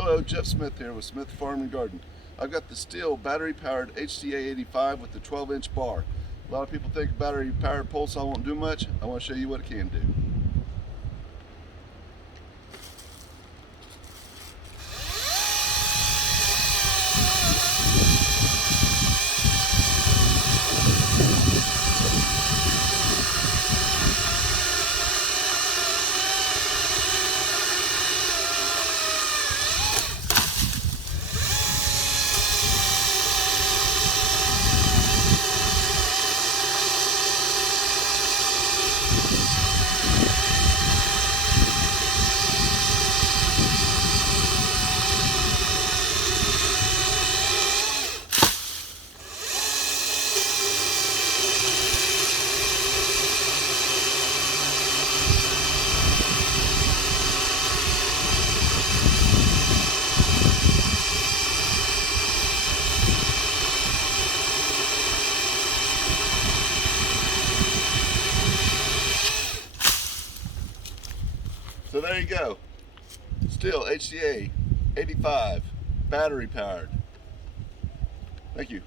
Hello, Jeff Smith here with Smith Farm and Garden. I've got the Stihl battery-powered HTA-85 with the 12-inch bar. A lot of people think battery-powered pole saw won't do much. I want to show you what it can do. So there you go. Stihl HTA 85 battery powered. Thank you.